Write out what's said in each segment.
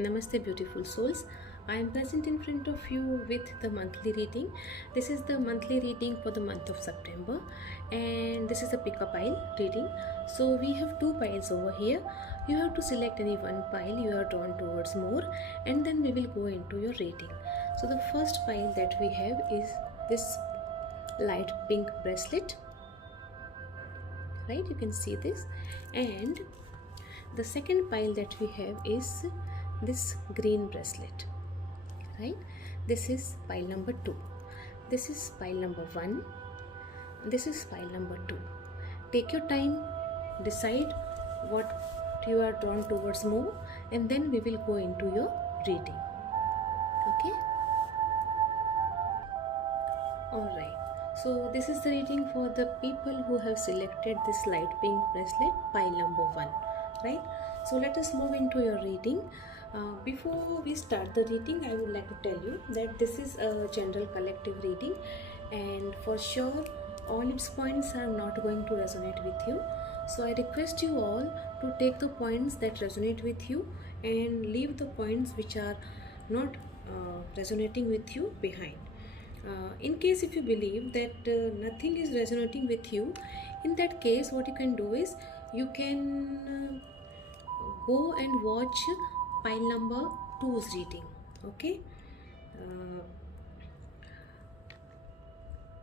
Namaste, beautiful souls. I am present in front of you with the monthly reading. This is the monthly reading for the month of September, and this is a pick a pile reading. So, we have two piles over here. You have to select any one pile you are drawn towards more, and then we will go into your reading. So, the first pile that we have is this light pink bracelet, right? You can see this, and the second pile that we have is this green bracelet, right? This is pile number 2, this is pile number 1, this is pile number 2. Take your time, decide what you are drawn towards more, and then we will go into your reading. Okay, all right. So this is the reading for the people who have selected this light pink bracelet, pile number 1, right? So let us move into your reading. Before we start the reading, I would like to tell you that this is a general collective reading, and for sure all its points are not going to resonate with you. So I request you all to take the points that resonate with you and leave the points which are not resonating with you behind. In case if you believe that nothing is resonating with you, in that case what you can do is you can go and watch pile number 2's reading. Okay,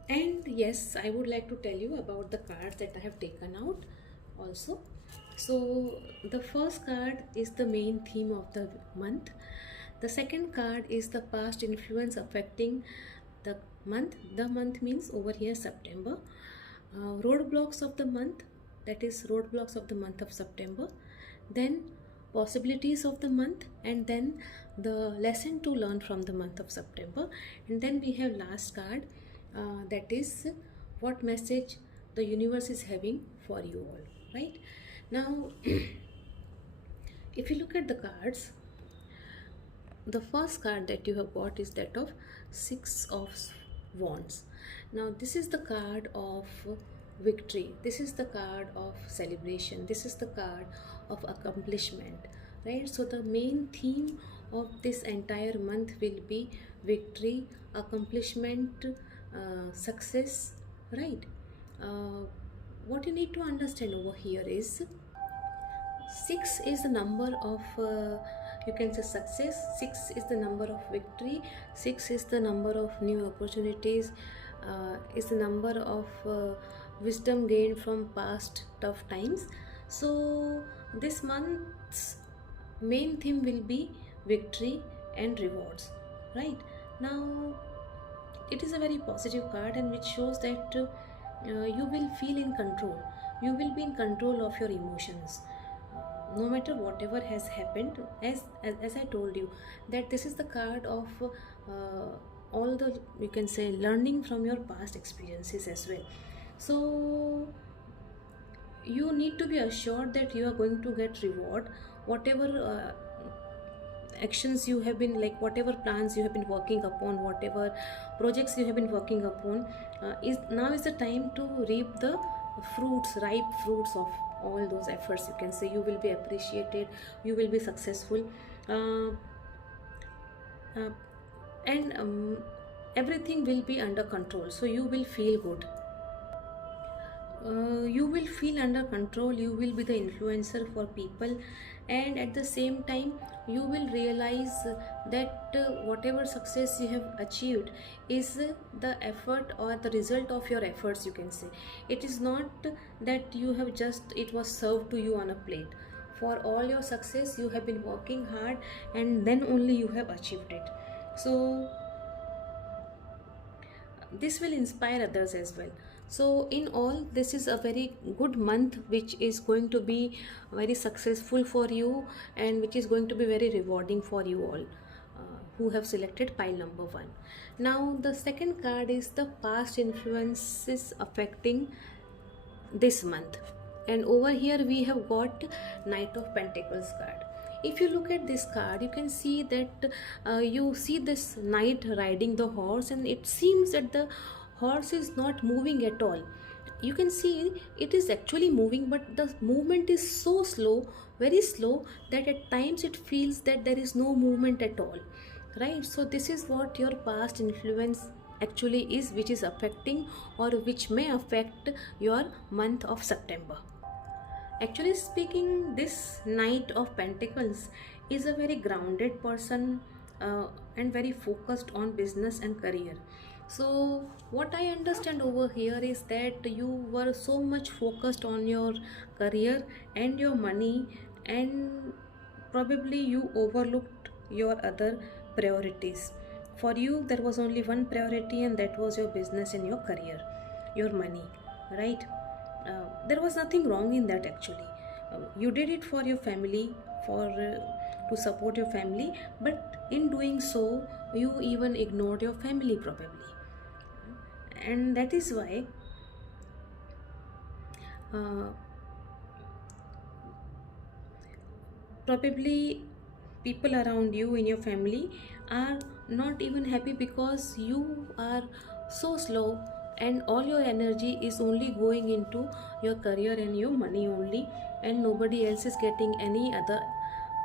and yes, I would like to tell you about the cards that I have taken out also. So the first card is the main theme of the month. The second card is the past influence affecting the month. The month means over here September. Roadblocks of the month, that is roadblocks of the month of September. Then possibilities of the month, and then the lesson to learn from the month of September. And then we have last card, that is what message the universe is having for you all, right? Now if you look at the cards, the first card that you have got is that of 6 of Wands. Now this is the card of victory, this is the card of celebration, this is the card of accomplishment, right? So the main theme of this entire month will be victory, accomplishment, success, right? What you need to understand over here is 6 is the number of you can say success, 6 is the number of victory, 6 is the number of new opportunities, is the number of wisdom gained from past tough times. So this month's main theme will be victory and rewards, right? Now it is a very positive card, and which shows that you will feel in control, you will be in control of your emotions, no matter whatever has happened. As I told you that this is the card of all the, you can say, learning from your past experiences as well. So you need to be assured that you are going to get reward, whatever actions you have been, like whatever plans you have been working upon, whatever projects you have been working upon, is the time to reap the fruits, ripe fruits of all those efforts. You can say you will be appreciated, you will be successful, and everything will be under control, so you will feel good. You will feel under control, you will be the influencer for people, and at the same time you will realize that whatever success you have achieved is the effort or the result of your efforts, you can say. It is not that you have just, it was served to you on a plate. For all your success you have been working hard, and then only you have achieved it. So this will inspire others as well. So in all, this is a very good month which is going to be very successful for you, and which is going to be very rewarding for you all who have selected pile number 1. Now the second card is the past influences affecting this month, and over here we have got Knight of Pentacles card. If you look at this card, you can see that you see this knight riding the horse, and it seems that the horse is not moving at all. You can see it is actually moving, but the movement is so slow very slow that at times it feels that there is no movement at all, right? So this is what your past influence actually is, which is affecting or which may affect your month of September. Actually speaking, this Knight of Pentacles is a very grounded person, and very focused on business and career. So, what I understand over here is that you were so much focused on your career and your money, and probably you overlooked your other priorities. For you, there was only one priority, and that was your business and your career, your money, right? There was nothing wrong in that actually. You did it for your family, for to support your family, but in doing so, you even ignored your family probably, and that is why uh, probably people around you in your family are not even happy because you are so slow, and all your energy is only going into your career and your money only, and nobody else is getting any other,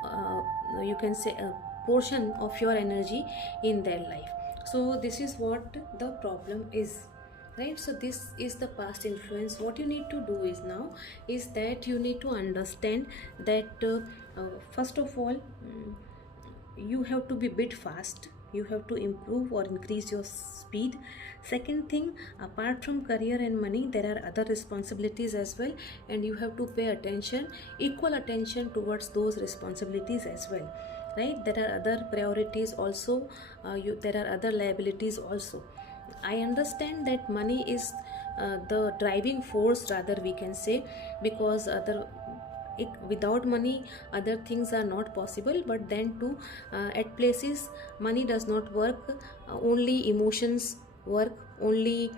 uh, you can say, a portion of your energy in their life. So this is what the problem is, right? So this is the past influence. What you need to do is now is that you need to understand that first of all, you have to be bit fast, you have to improve or increase your speed. Second thing, apart from career and money, there are other responsibilities as well, and you have to pay attention, equal attention towards those responsibilities as well, right? There are other priorities also, there are other liabilities also. I understand that money is the driving force, rather we can say, because without money other things are not possible. But then too, at places money does not work, only emotions work, only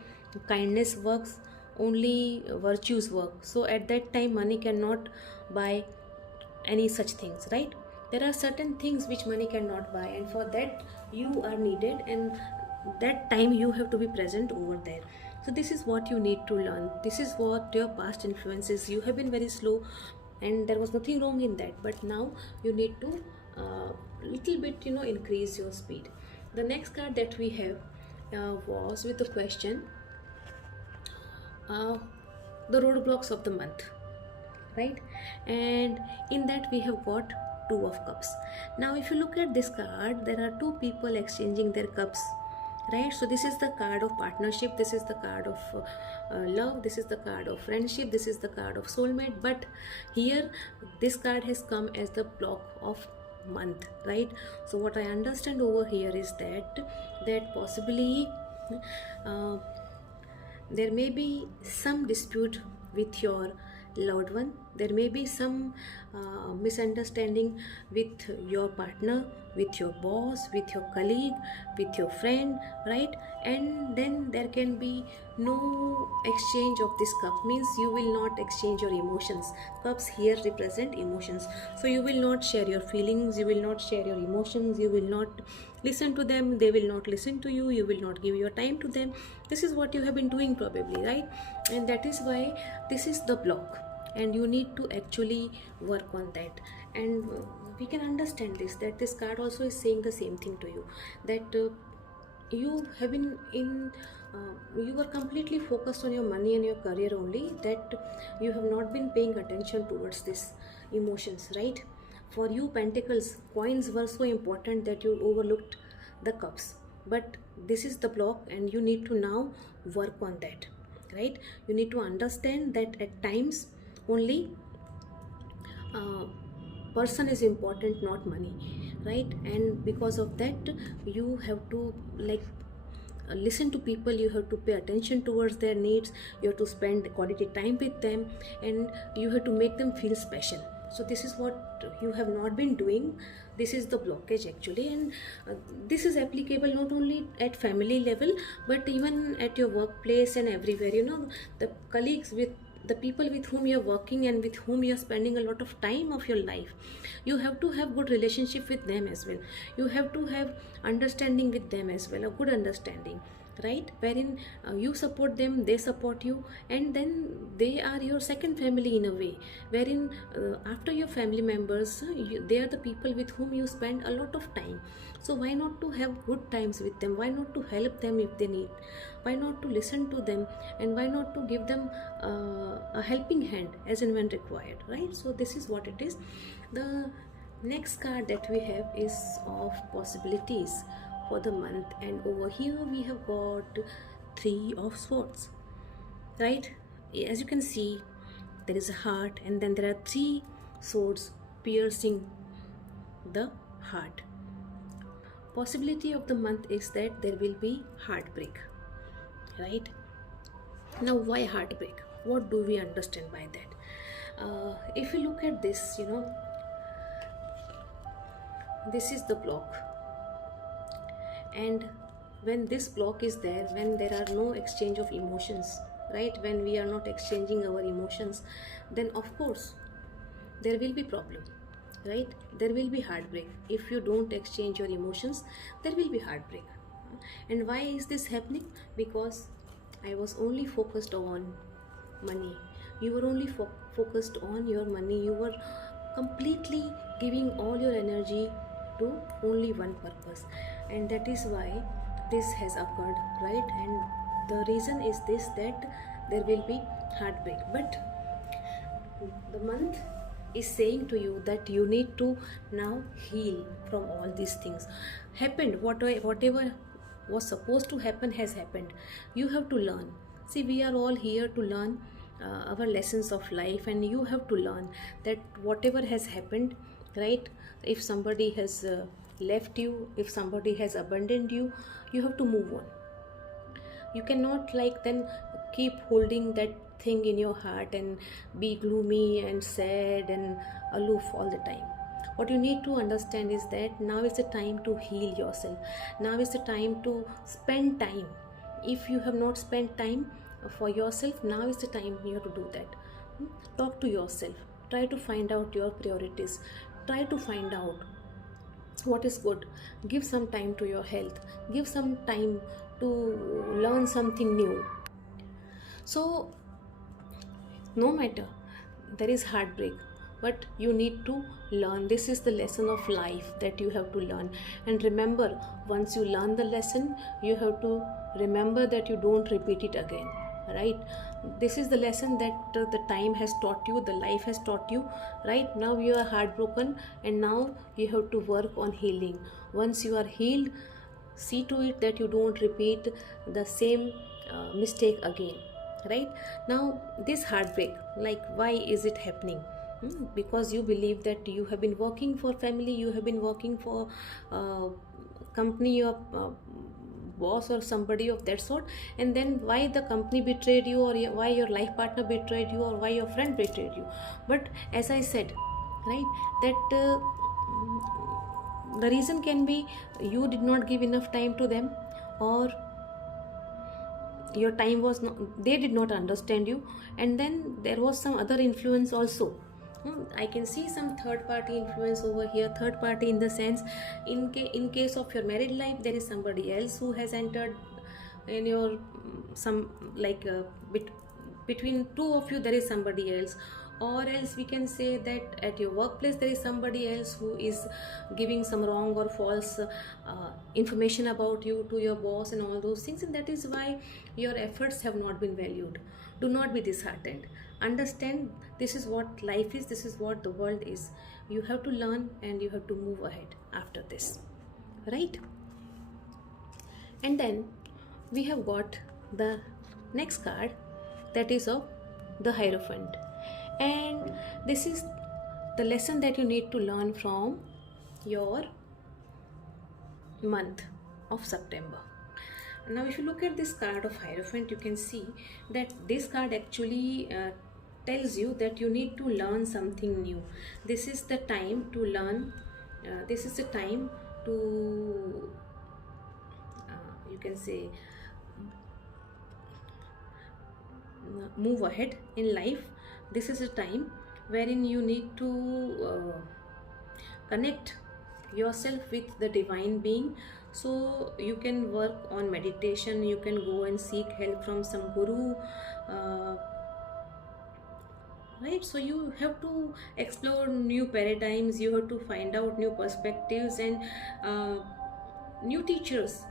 kindness works, only virtues work. So at that time money cannot buy any such things, right? There are certain things which money cannot buy, and for that you are needed, and that time you have to be present over there. So this is what you need to learn. This is what your past influences. You have been very slow, and there was nothing wrong in that, but now you need to little bit, increase your speed. The next card that we have was with the question, uh, the roadblocks of the month, right? And in that we have got two of cups. Now if you look at this card, there are two people exchanging their cups, right? So this is the card of partnership, this is the card of love, this is the card of friendship, this is the card of soulmate. But here this card has come as the block of month, right? So what I understand over here is that possibly uh, there may be some dispute with your loved one, there may be some misunderstanding with your partner, with your boss, with your colleague, with your friend, right? And then there can be no exchange of this cup, means you will not exchange your emotions. Cups here represent emotions, so you will not share your feelings, you will not share your emotions, you will not listen to them, they will not listen to you, you will not give your time to them. This is what you have been doing probably, right? And that is why this is the block, and you need to actually work on that. And we can understand this, that this card also is saying the same thing to you, that you have been in you were completely focused on your money and your career only, that you have not been paying attention towards this emotions, right? For you, pentacles, coins were so important that you overlooked the cups. But this is the block, and you need to now work on that, right? You need to understand that at times only uh, person is important, not money, right? And because of that you have to, like, listen to people, you have to pay attention towards their needs, you have to spend quality time with them, and you have to make them feel special. So this is what you have not been doing. This is the blockage actually, and this is applicable not only at family level but even at your workplace and everywhere. The colleagues, with the people with whom you're working and with whom you're spending a lot of time of your life, you have to have good relationship with them as well. You have to have understanding with them as well, a good understanding, right? Wherein you support them, they support you, and then they are your second family in a way, wherein after your family members, they are the people with whom you spend a lot of time. So why not to have good times with them? Why not to help them if they need? Why not to listen to them? And why not to give them a helping hand as and when required, right? So this is what it is. The next card that we have is of possibilities for the month, and over here we have got three of swords, right? As you can see, there is a heart, and then there are three swords piercing the heart. Possibility of the month is that there will be heartbreak, right? Now, why heartbreak? What do we understand by that? If you look at this, this is the block, and when this block is there, when there are no exchange of emotions, right, when we are not exchanging our emotions, then of course there will be problem, right? There will be heartbreak. If you don't exchange your emotions, there will be heartbreak. And why is this happening? Because I was only focused on money. You were only focused on your money. You were completely giving all your energy to only one purpose, and that is why this has occurred, right? And the reason is this, that there will be heartbreak. But the month is saying to you that you need to now heal from all these things. Happened, whatever was supposed to happen has happened. You have to learn. See, we are all here to learn our lessons of life, and you have to learn that whatever has happened, right? If somebody has left you, if somebody has abandoned you, you have to move on. You cannot like then keep holding that thing in your heart and be gloomy and sad and aloof all the time. What you need to understand is that now is the time to heal yourself. Now is the time to spend time. If you have not spent time for yourself, now is the time you have to do that. Talk to yourself. Try to find out your priorities. Try to find out what is good. Give some time to your health. Give some time to learn something new. So no matter, there is heartbreak, but you need to learn. This is the lesson of life that you have to learn. And remember, once you learn the lesson, you have to remember that you don't repeat it again, right? This is the lesson that the time has taught you, the life has taught you, right? Now you are heartbroken, and now you have to work on healing. Once you are healed, see to it that you don't repeat the same mistake again, right? Now this heartbreak, like, why is it happening? Because you believe that you have been working for family, you have been working for company or boss or somebody of that sort, and then why the company betrayed you, or why your life partner betrayed you, or why your friend betrayed you. But as I said, right, that the reason can be you did not give enough time to them, or your time was not, they did not understand you, and then there was some other influence also. I can see some third party influence over here. Third party in the sense, in case of your married life, there is somebody else who has entered in your some like between two of you there is somebody else. Or else we can say that at your workplace there is somebody else who is giving some wrong or false information about you to your boss and all those things, and that is why your efforts have not been valued. Do not be disheartened. Understand, this is what life is, this is what the world is. You have to learn and you have to move ahead after this, right? And then we have got the next card, that is of the Hierophant. And this is the lesson that you need to learn from your month of September. Now if you look at this card of Hierophant, you can see that this card actually tells you that you need to learn something new. This is the time to learn, this is the time to you can say move ahead in life. This is a time wherein you need to connect yourself with the divine being. So you can work on meditation, you can go and seek help from some guru, uh, right? So you have to explore new paradigms, you have to find out new perspectives and uh, new teachers,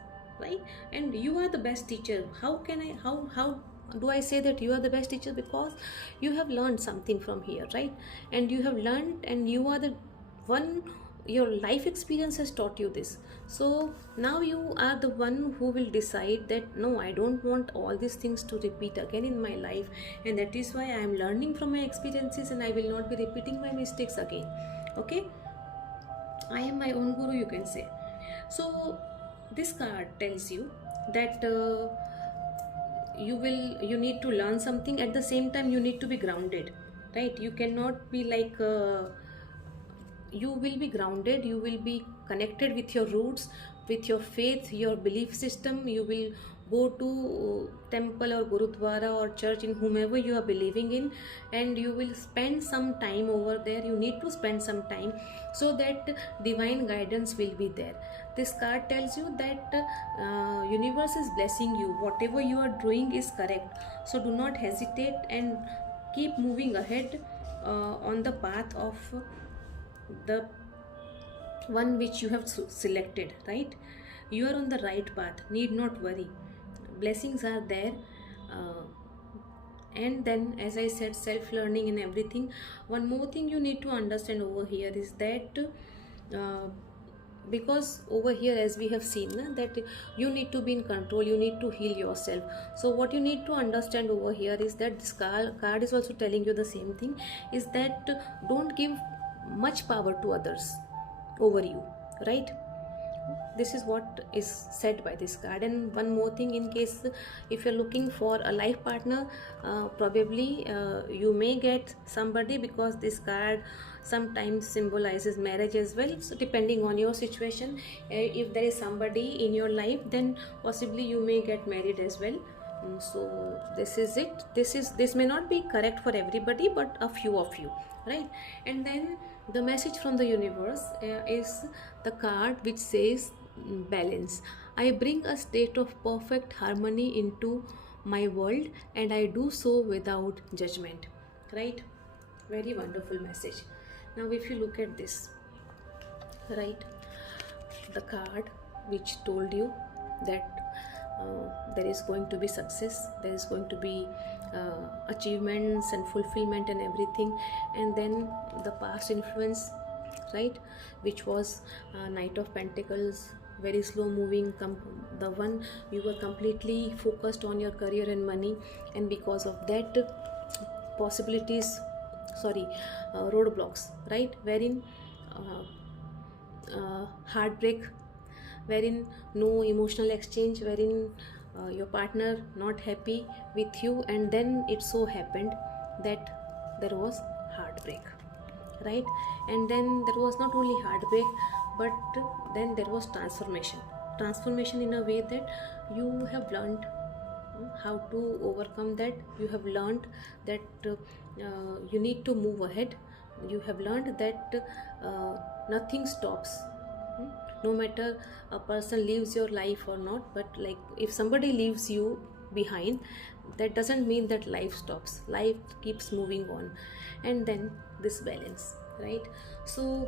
right? And you are the best teacher. How do I say that you are the best teacher? Because you have learned something from here, right? And you have learned, and you are the one, your life experience has taught you this. So now you are the one who will decide that no, I don't want all these things to repeat again in my life, and that is why I am learning from my experiences, and I will not be repeating my mistakes again. Okay, I am my own guru, you can say. So this card tells you that you need to learn something. At the same time, you need to be grounded, right? You cannot be like you will be grounded, you will be connected with your roots, with your faith, your belief system. You will go to temple or gurudwara or church, in whomever you are believing in, and you will spend some time over there. You need to spend some time so that divine guidance will be there. This card tells you that universe is blessing you, whatever you are doing is correct. So do not hesitate and keep moving ahead on the path of the one which you have selected, right? You are on the right path, need not worry, blessings are there. uh, and then, as I said, self learning and everything. One more thing you need to understand over here is that uh, because over here, as we have seen that you need to be in control, you need to heal yourself. So what you need to understand over here is that this card is also telling you the same thing, is that don't give much power to others over you, right? This is what is said by this card. And one more thing, in case if you're looking for a life partner, probably you may get somebody, because this card sometimes symbolizes marriage as well. So depending on your situation, if there is somebody in your life, then possibly you may get married as well. So this is it. This may not be correct for everybody, but a few of you, right? And then the message from the universe is the card which says balance. I bring a state of perfect harmony into my world, and I do so without judgment, right? Very wonderful message. Now if you look at this, right, the card which told you that there is going to be success, there is going to be achievements and fulfillment and everything. And then the past influence, right, which was Knight of Pentacles, very slow moving, the one you were completely focused on your career and money, and because of that possibilities, roadblocks, right, wherein heartbreak, wherein no emotional exchange, wherein your partner not happy with you, and then it so happened that there was heartbreak, right? And then there was not only heartbreak, but then there was transformation in a way that you have learned how to overcome that. You have learned that you need to move ahead. You have learned that nothing stops. No matter a person leaves your life or not, but like if somebody leaves you behind, that doesn't mean that life stops. Life keeps moving on. And then this balance, right? So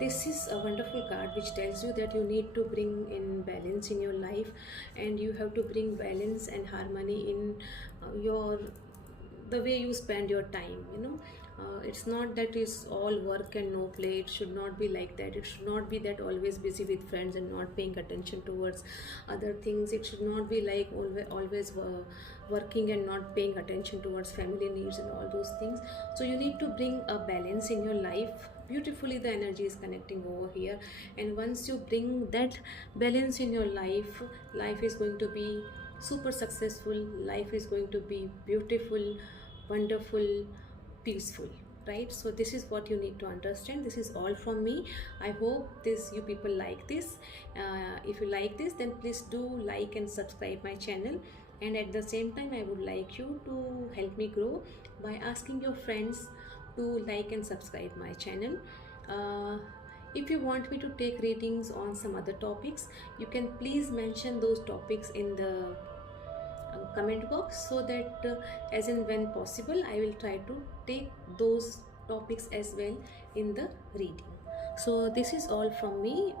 this is a wonderful card which tells you that you need to bring in balance in your life, and you have to bring balance and harmony in your the way you spend your time, it's not that it's all work and no play. It should not be like that. It should not be that always busy with friends and not paying attention towards other things. It should not be like always working and not paying attention towards family needs and all those things. So you need to bring a balance in your life. Beautifully the energy is connecting over here, and once you bring that balance in your life, life is going to be super successful. Life is going to be beautiful, wonderful, peaceful, right? So this is what you need to understand. This is all from me. I hope you people like this. If you like this, then please do like and subscribe my channel, and at the same time I would like you to help me grow by asking your friends to like and subscribe my channel. If you want me to take readings on some other topics, you can please mention those topics in the comment box, so that as and when possible I will try to take those topics as well in the reading. So this is all from me.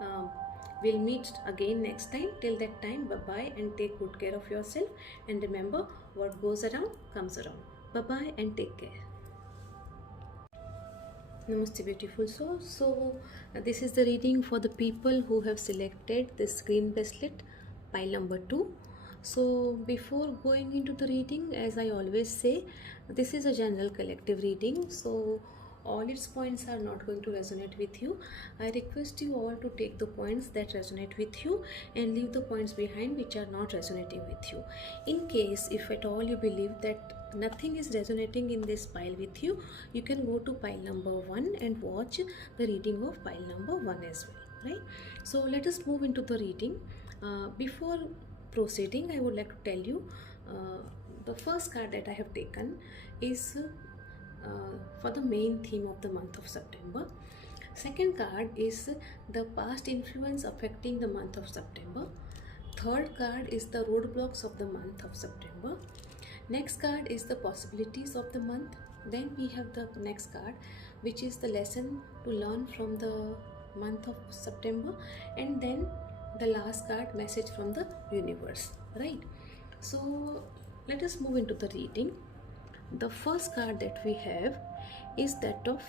We'll meet again next time. Till that time, bye bye, and take good care of yourself, and remember, what goes around comes around. Bye bye and take care. Namaste, beautiful soul. So this is the reading for the people who have selected this green bracelet, pile number 2. So before going into the reading, as I always say, this is a general collective reading, so all its points are not going to resonate with you. I request you all to take the points that resonate with you and leave the points behind which are not resonating with you. In case, if at all you believe that nothing is resonating in this pile with you, you can go to pile number 1 and watch the reading of pile number 1 as well, right? So let us move into the reading. Before proceeding, I would like to tell you the first card that I have taken is for the main theme of the month of September. Second card is the past influence affecting the month of September. Third card is the roadblocks of the month of September. Next card is the possibilities of the month. Then we have the next card, which is the lesson to learn from the month of September. And then the last card, message from the universe, right? So let us move into the reading. The first card that we have is that of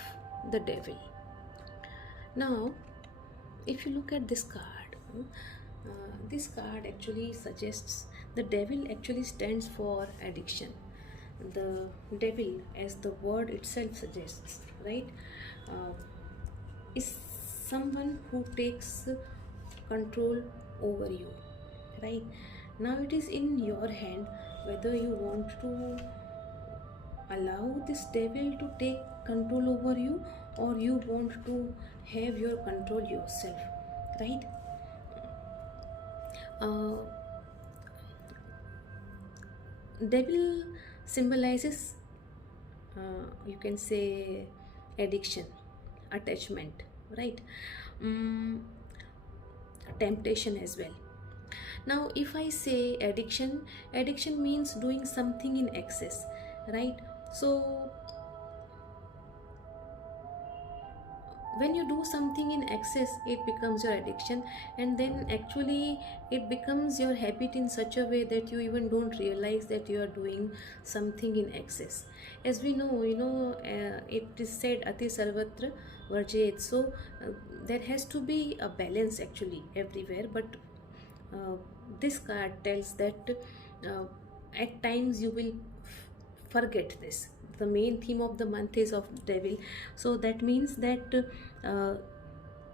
the devil. Now, if you look at this card actually suggests the devil actually stands for addiction. The devil, as the word itself suggests, right, is someone who takes control over you, right? Now it is in your hand whether you want to allow this devil to take control over you, or you want to have your control yourself, right? Devil symbolizes you can say addiction, attachment, right? Temptation as well. Now if I say addiction means doing something in excess, right? So when you do something in excess, it becomes your addiction, and then actually it becomes your habit in such a way that you even don't realize that you are doing something in excess. As we know, it is said ati sarvatra varjayet. So there has to be a balance actually everywhere, but this card tells that at times you will forget this. The main theme of the month is of devil, so that means that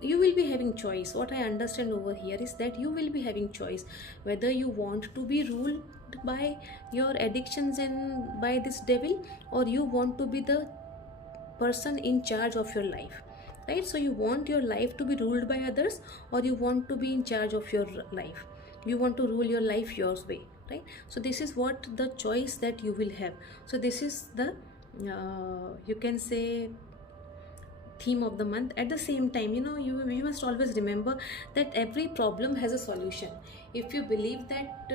you will be having choice. What I understand over here is that you will be having choice whether you want to be ruled by your addictions and by this devil, or you want to be the person in charge of your life, right? So you want your life to be ruled by others, or you want to be in charge of your life. You want to rule your life your way, right? So this is what the choice that you will have. So this is the you can say theme of the month. At the same time, you must always remember that every problem has a solution. If you believe that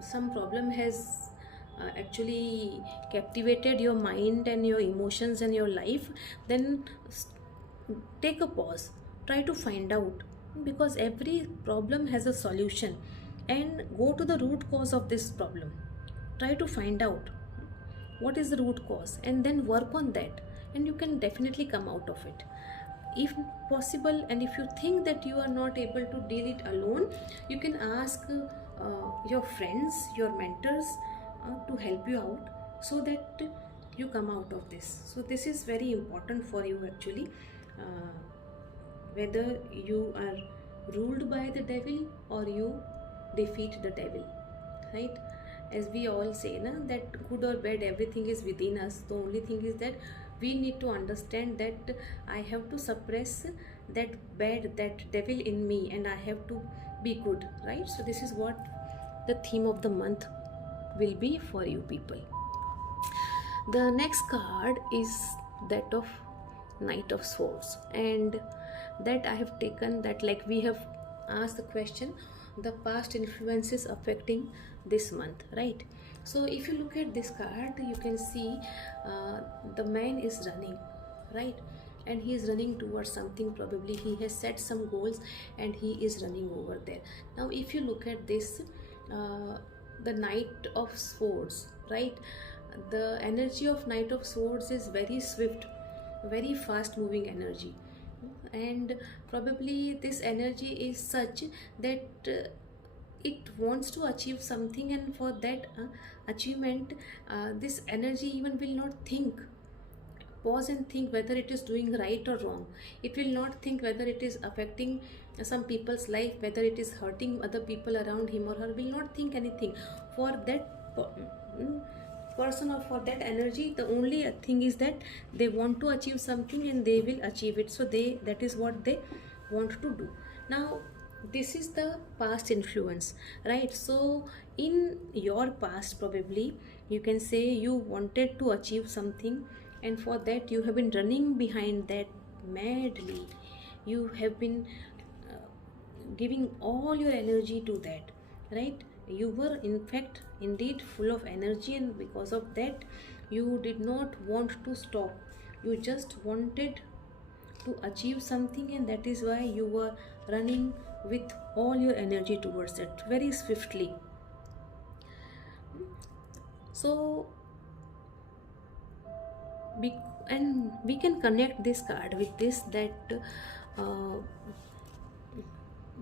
some problem has actually captivated your mind and your emotions and your life, then take a pause, try to find out, because every problem has a solution, and go to the root cause of this problem. Try to find out what is the root cause and then work on that, and you can definitely come out of it if possible. And if you think that you are not able to deal it alone, you can ask your friends, your mentors to help you out, so that you come out of this. So this is very important for you actually, whether you are ruled by the devil or you defeat the devil, right? As we all say that good or bad, everything is within us. The only thing is that we need to understand that I have to suppress that bad, that devil in me, and I have to be good, right? So this is what the theme of the month will be for you people. The next card is that of Knight of Swords, and that I have taken, that like we have asked the question, the past influences affecting this month, right? So if you look at this card, you can see the man is running, right? And he is running towards something. Probably he has set some goals and he is running over there. Now if you look at this, the Knight of Swords, right? The energy of Knight of Swords is very swift, very fast moving energy, and probably this energy is such that it wants to achieve something, and for that achievement, this energy even will not think, pause and think whether it is doing right or wrong. It will not think whether it is affecting some people's life, whether it is hurting other people around him or her. Will not think anything. For that person or for that energy, the only thing is that they want to achieve something and they will achieve it. So that is what they want to do. Now this is the past influence, right? So in your past, probably you can say you wanted to achieve something, and for that you have been running behind that madly. You have been giving all your energy to that, right? You were in fact indeed full of energy, and because of that you did not want to stop. You just wanted to achieve something, and that is why you were running with all your energy towards it very swiftly. So and we can connect this card with this, that uh,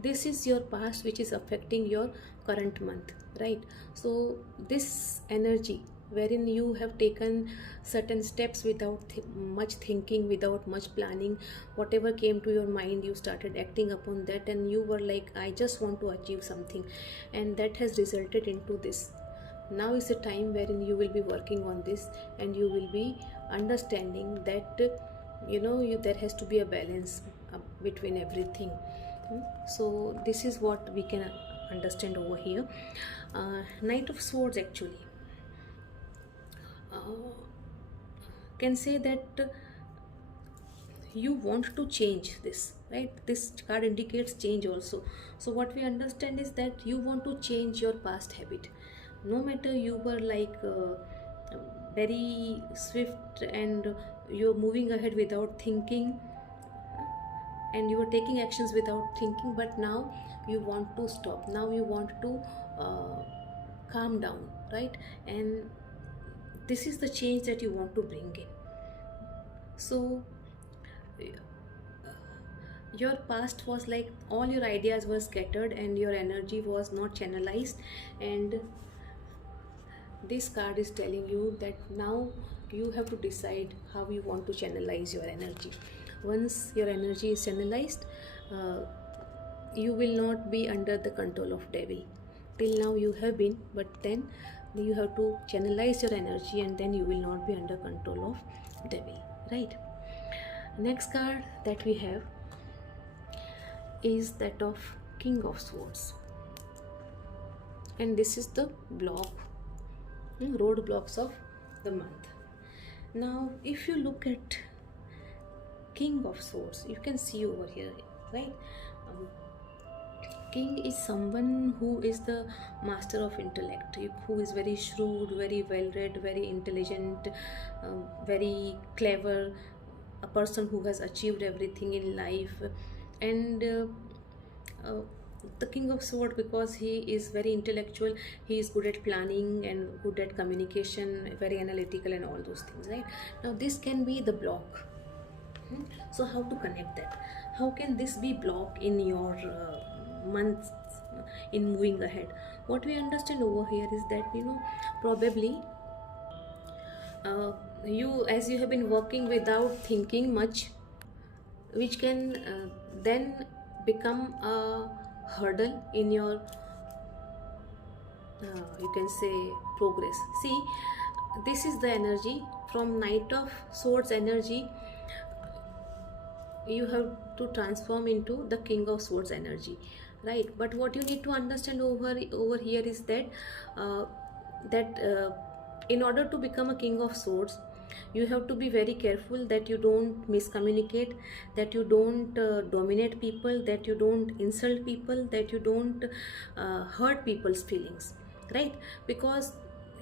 this is your past which is affecting your current month, right? So this energy wherein you have taken certain steps without much thinking, without much planning, whatever came to your mind you started acting upon that, and you were like, I just want to achieve something, and that has resulted into this. Now is the time wherein you will be working on this, and you will be understanding that there has to be a balance between everything. So this is what we can understand over here. Knight of Swords actually can say that you want to change this, right? This card indicates change also. So what we understand is that you want to change your past habit. No matter you were like very swift and you're moving ahead without thinking, and you were taking actions without thinking, but now you want to stop. Now you want to calm down, right? And this is the change that you want to bring in. So your past was like all your ideas were scattered and your energy was not channelized, and this card is telling you that now you have to decide how you want to channelize your energy. Once your energy is channelized, you will not be under the control of devil. Till now you have been, but then you have to channelize your energy, and then you will not be under control of devil, right? Next card that we have is that of King of Swords, and this is the roadblocks of the month. Now if you look at King of Swords, you can see over here, right? King is someone who is the master of intellect, who is very shrewd, very well read, very intelligent, very clever, a person who has achieved everything in life. And the King of Swords, because he is very intellectual, he is good at planning and good at communication, very analytical and all those things, right? Now this can be the block. So how to connect that? How can this be block in your months in moving ahead? What we understand over here is that probably as you have been working without thinking much, which can then become a hurdle in your you can say progress. See, this is the energy from Knight of Swords energy. You have to transform into the King of Swords energy, right? But what you need to understand over here is that in order to become a King of Swords, You have to be very careful that you don't miscommunicate, that you don't dominate people, that you don't insult people, that you don't hurt people's feelings, right? Because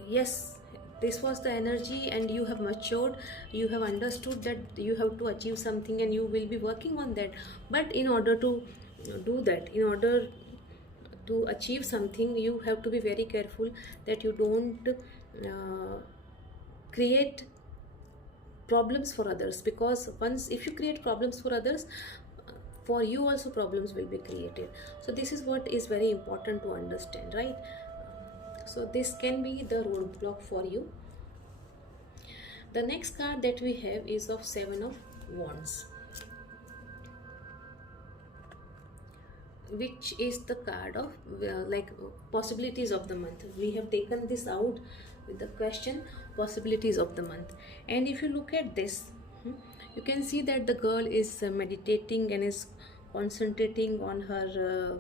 yes, this was the energy and you have matured, you have understood that you have to achieve something and you will be working on that. But in order to do that, in order to achieve something, you have to be very careful that you don't create problems for others, because once if you create problems for others, for you also problems will be created. So this is what is very important to understand, right? So this can be the roadblock for you. The next card that we have is of Seven of Wands, which is the card of like possibilities of the month. We have taken this out with the question possibilities of the month. And if you look at this, you can see that the girl is meditating and is concentrating on her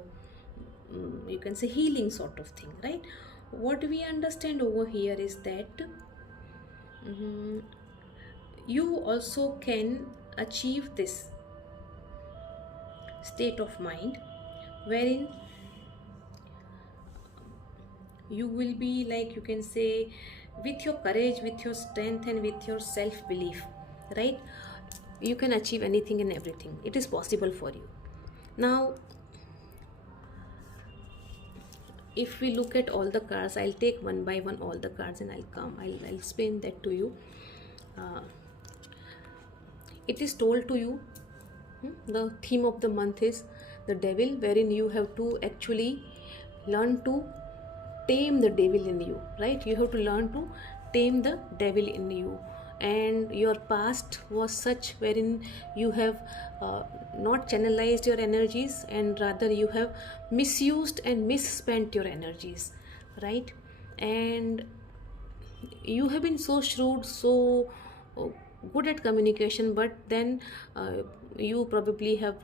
you can say healing sort of thing, right? What we understand over here is that you also can achieve this state of mind wherein you will be, like you can say, with your courage, with your strength, and with your self belief, right? You can achieve anything and everything. It is possible for you. Now if we look at all the cards, I'll take one by one all the cards and I'll explain that to you. It is told to you, the theme of the month is the devil, wherein you have to actually learn to tame the devil in you, right? You have to learn to tame the devil in you. And your past was such wherein you have not channelized your energies, and rather you have misused and misspent your energies, right? And you have been so shrewd, so good at communication, but then you probably have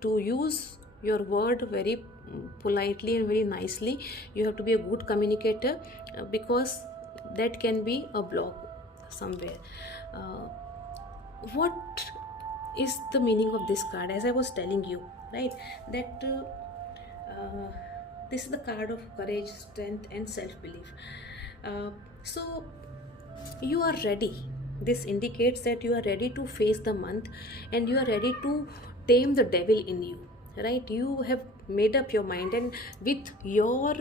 to use your word very politely and very nicely. You have to be a good communicator, because that can be a block somewhere. What is the meaning of this card? As I was telling you, right, that this is the card of courage, strength, and self-belief. So you are ready. This indicates that you are ready to face the month and you are ready to tame the devil in you, right? You have made up your mind, and with your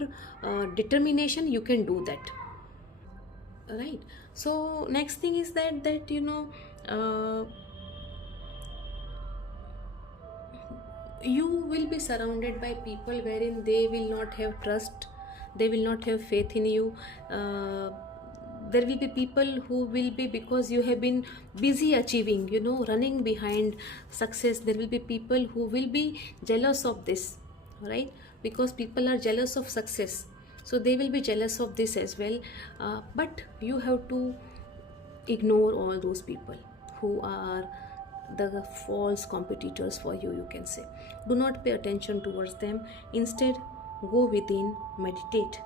determination you can do that, right? So next thing is that you will be surrounded by people wherein they will not have trust, they will not have faith in you. There will be people who will be, because you have been busy achieving, running behind success, there will be people who will be jealous of this, right? Because people are jealous of success, so they will be jealous of this as well. But you have to ignore all those people who are the false competitors for you, you can say. Do not pay attention towards them. Instead, go within, meditate,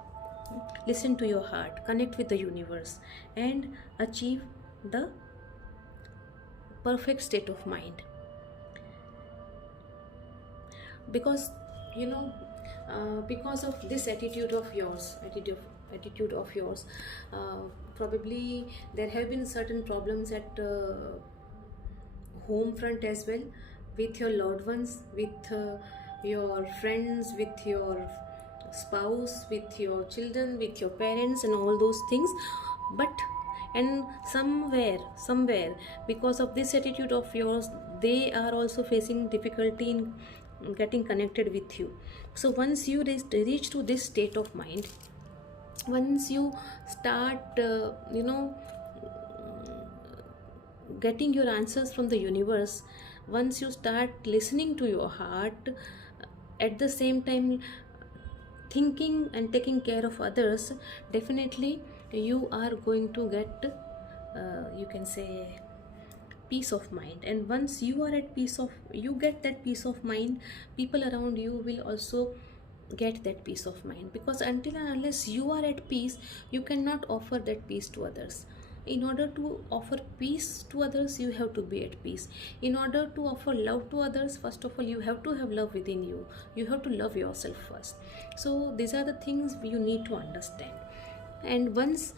listen to your heart, connect with the universe, and achieve the perfect state of mind. Because because of this attitude of yours, probably there have been certain problems at home front as well, with your loved ones, with your friends, with your spouse, with your children, with your parents, and all those things. But and somewhere because of this attitude of yours, they are also facing difficulty in getting connected with you. So once you reach to this state of mind, once you start getting your answers from the universe, once you start listening to your heart, at the same time thinking and taking care of others, definitely you are going to get you can say peace of mind. And once you are at you get that peace of mind, people around you will also get that peace of mind, because until and unless you are at peace, you cannot offer that peace to others. In order to offer peace to others, you have to be at peace. In order to offer love to others, first of all you have to have love within you. You have to love yourself first. So these are the things you need to understand. And once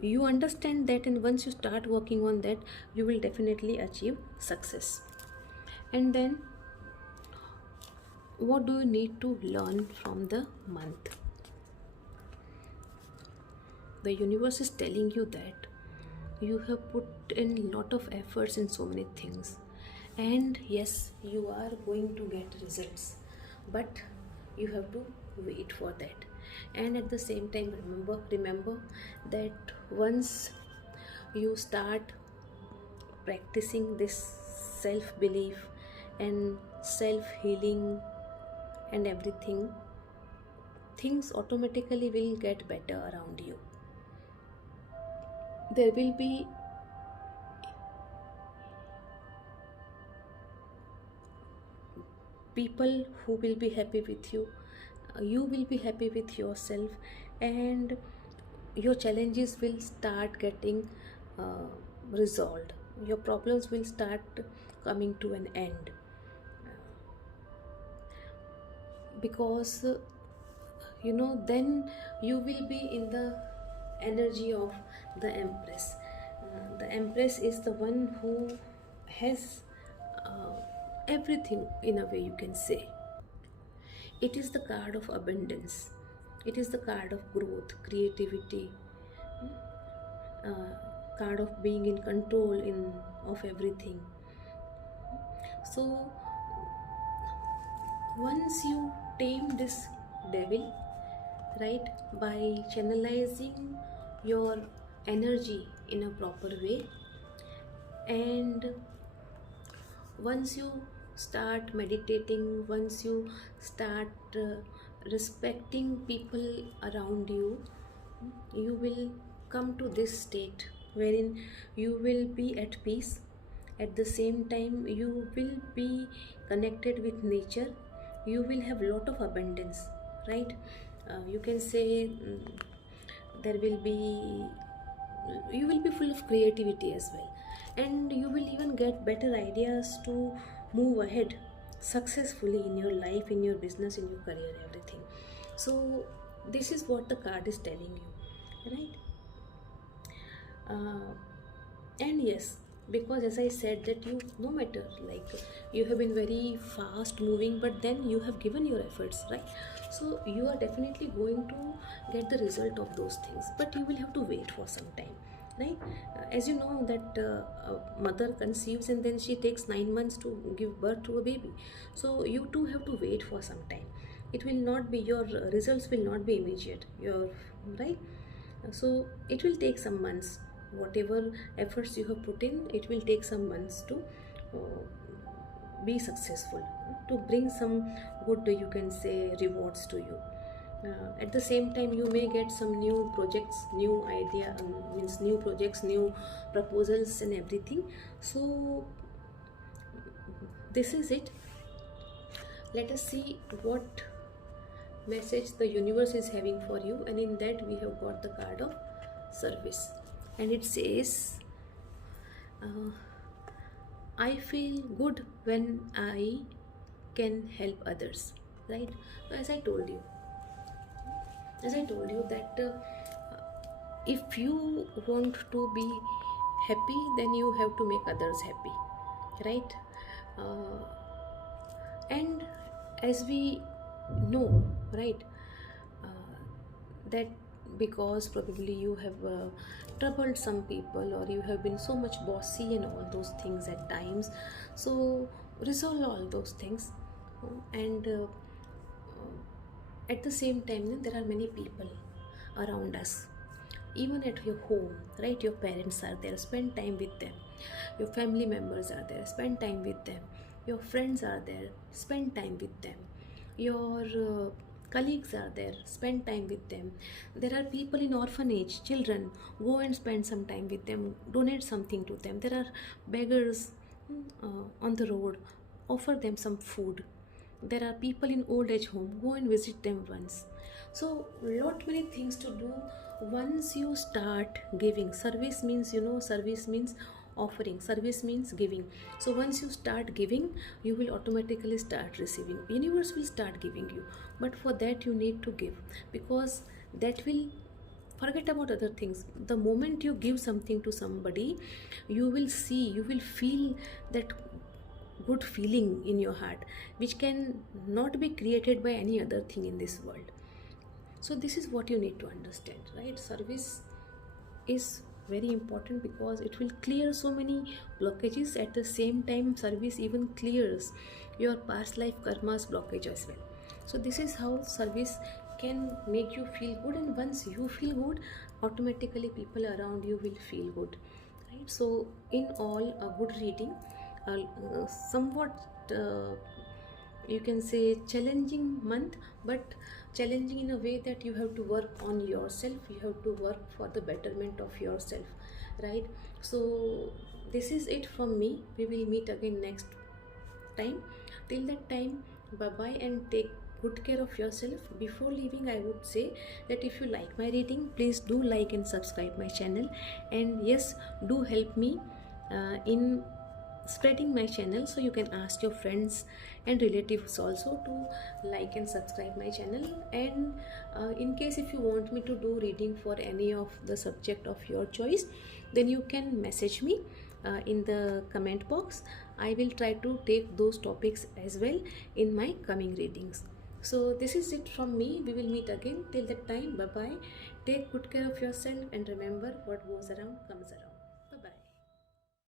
you understand that, and once you start working on that, you will definitely achieve success. And then what do you need to learn from the month? The universe is telling you that you have put in lot of efforts in so many things, and yes, you are going to get results, but you have to wait for that. And at the same time, remember that once you start practicing this self belief and self healing and everything, things automatically will get better around you. There will be people who will be happy with you, you will be happy with yourself, and your challenges will start getting resolved. Your problems will start coming to an end, because then you will be in the energy of the Empress. The Empress is the one who has everything, in a way you can say. It is the card of abundance, it is the card of growth, creativity, uh, card of being in control of everything. So once you tame this devil, right, by channelizing your energy in a proper way, and once you start meditating, once you start respecting people around you, you will come to this state wherein you will be at peace. At the same time, you will be connected with nature. You will have lot of abundance, right? You can say, there will be you will be full of creativity as well, and you will even get better ideas to move ahead successfully in your life, in your business, in your career, everything. So this is what the card is telling you, right? uh, and yes, because as I said that you, no matter, like, you have been very fast moving, but then you have given your efforts, right? So you are definitely going to get the result of those things, but you will have to wait for some time, right? As you know that a mother conceives and then she takes 9 months to give birth to a baby. So you too have to wait for some time. It will not be, your results will not be immediate, your, right? So it will take some months. Whatever efforts you have put in, it will take some months to uh, be successful, to bring some good, you can say, rewards to you. At the same time, you may get some new projects, new idea, means new projects, new proposals and everything. So this is it. Let us see what message the universe is having for you, and in that we have got the card of service, and it says, uh, I feel good when I can help others, right? So as I told you that if you want to be happy, then you have to make others happy, right? uh, and as we know, right, uh, that because probably you have troubled some people, or you have been so much bossy and all those things at times, so resolve all those things. And at the same time, there are many people around us, even at your home, right? Your parents are there, spend time with them. Your family members are there, spend time with them. Your friends are there, spend time with them. Your colleagues are there, spend time with them. There are people in orphanage, children, go and spend some time with them, donate something to them. There are beggars on the road, offer them some food. There are people in old age home, go and visit them once. So lot many things to do. Once you start giving, service means, service means offering, service means giving. So once you start giving, you will automatically start receiving. Universe will start giving you, but for that you need to give, because that will, forget about other things. The moment you give something to somebody, you will see, you will feel that good feeling in your heart, which can not be created by any other thing in this world. So this is what you need to understand, right? Service is very important because it will clear so many blockages. At the same time, service even clears your past life karma's blockage as well. So this is how service can make you feel good, and once you feel good, automatically people around you will feel good, right? So in all, a good reading, somewhat you can say challenging month, but challenging in a way that you have to work on yourself, you have to work for the betterment of yourself, right? So this is it from me. We will meet again next time. Till that time, bye bye, and take good care of yourself. Before leaving, I would say that if you like my reading, please do like and subscribe my channel, and yes, do help me in spreading my channel, so you can ask your friends and relatives also to like and subscribe my channel. And in case if you want me to do reading for any of the subject of your choice, then you can message me in the comment box. I will try to take those topics as well in my coming readings. So this is it from me. We will meet again. Till that time, bye bye, take good care of yourself, and remember, what goes around comes around.